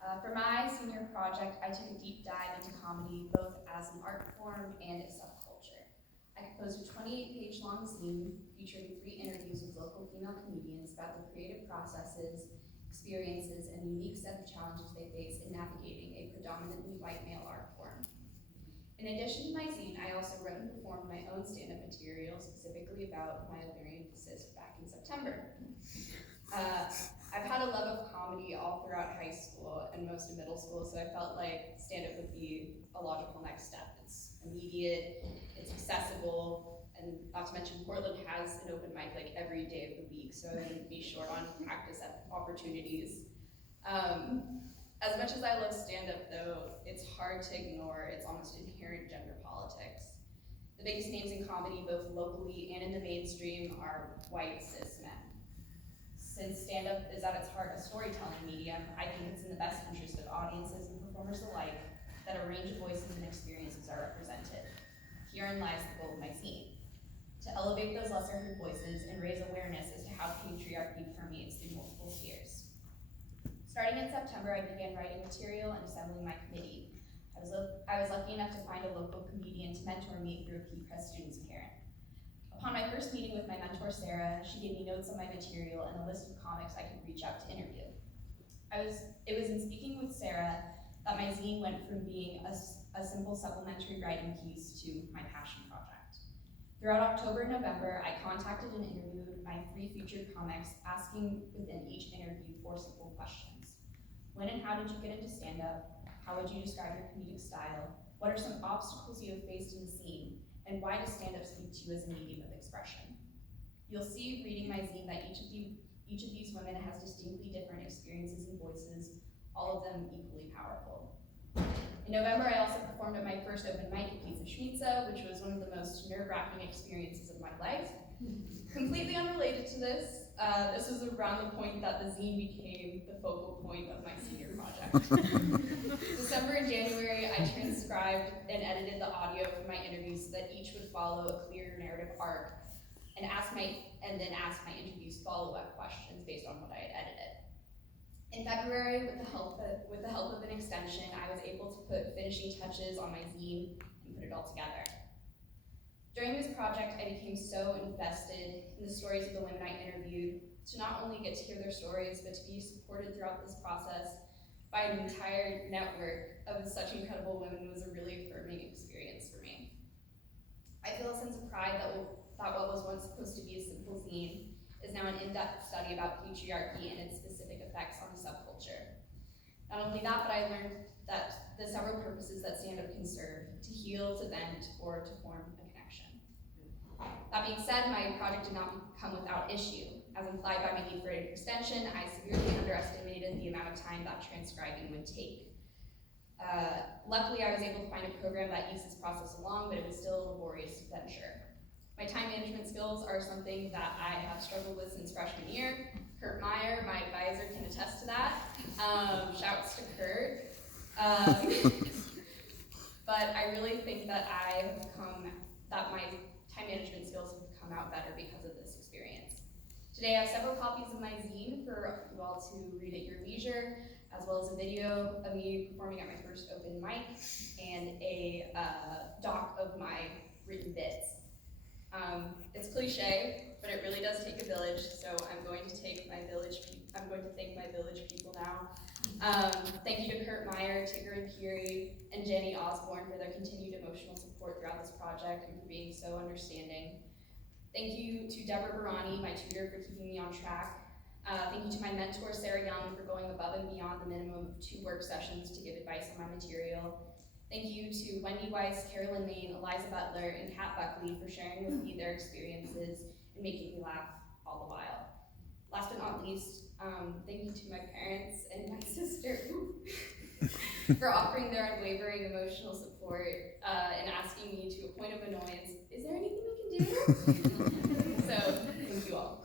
For my senior project, I took a deep dive into comedy, both as an art form and a subculture. I composed a 28-page long zine featuring 3 interviews with local female comedians about their creative processes, experiences, and the unique set of challenges they face in navigating a predominantly white male art form. In addition to my zine, I also wrote and performed my own stand-up material specifically about my ovarian cyst back in September. I've had a love of comedy all throughout high school and most of middle school, so I felt like stand-up would be a logical next step. It's immediate, it's accessible, and not to mention Portland has an open mic like every day of the week, so I wouldn't be short on practice opportunities. As much as I love stand-up though, it's hard to ignore its almost inherent gender politics. The biggest names in comedy, both locally and in the mainstream, are white cis men. Since stand-up is at its heart a storytelling medium, I think it's in the best interest of audiences and performers alike that a range of voices and experiences are represented. Herein lies the goal of my zine: to elevate those lesser heard voices and raise awareness as to how patriarchy permeates through multiple spheres. Starting in September, I began writing material and assembling my committee. I was lucky enough to find a local comedian to mentor me through a P Press student's parent. Upon my first meeting with my mentor, Sarah, she gave me notes on my material and a list of comics I could reach out to interview. It was in speaking with Sarah that my zine went from being a simple supplementary writing piece to my passion project. Throughout October and November, I contacted and interviewed my 3 featured comics, asking within each interview 4 simple questions. When and how did you get into stand-up? How would you describe your comedic style? What are some obstacles you have faced in the scene? And why does stand-up speak to you as a medium of expression? You'll see reading my zine that each of these women has distinctly different experiences and voices, all of them equally powerful. In November, I also performed at my first open mic at Pizza Schmitza, which was one of the most nerve-wracking experiences of my life. Completely unrelated to this, this was around the point that the zine became the focal point of my senior project. December and January, I transcribed and edited the audio from my interviews so that each would follow a clear narrative arc, and then ask my interviews follow-up questions based on what I had edited. In February, with the help of an extension, I was able to put finishing touches on my zine and put it all together. During this project, I became so invested in the stories of the women I interviewed, to not only get to hear their stories, but to be supported throughout this process by an entire network of such incredible women was a really affirming experience for me. I feel a sense of pride that what was once supposed to be a simple zine is now an in-depth study about patriarchy and its specific effects on the subculture. Not only that, but I learned that the several purposes that stand-up can serve: to heal, to vent, or to form a connection. That being said, my project did not come without issue. As implied by my need for an extension, I severely underestimated the amount of time that transcribing would take. Luckily, I was able to find a program that eased this process along, but it was still a laborious venture. My time management skills are something that I have struggled with since freshman year. Kurt Meyer, my advisor, can attest to that. Shouts to Kurt. But I really think that my time management skills have come out better because of this experience. Today I have several copies of my zine for you all to read at your leisure, as well as a video of me performing at my first open mic and a doc of my written bits. It's cliche, but it really does take a village, so I'm going to thank my village people now. Thank you to Kurt Meyer, Tigger and Peary, and Jenny Osborne for their continued emotional support throughout this project and for being so understanding. Thank you to Deborah Barani, my tutor, for keeping me on track. Thank you to my mentor, Sarah Young, for going above and beyond the minimum of 2 work sessions to give advice on my material. Thank you to Wendy Weiss, Carolyn Main, Eliza Butler, and Kat Buckley for sharing with me their experiences and making me laugh all the while. Last but not least, thank you to my parents and my sister for offering their unwavering emotional support and asking me to a point of annoyance, is there anything we can do? So, thank you all.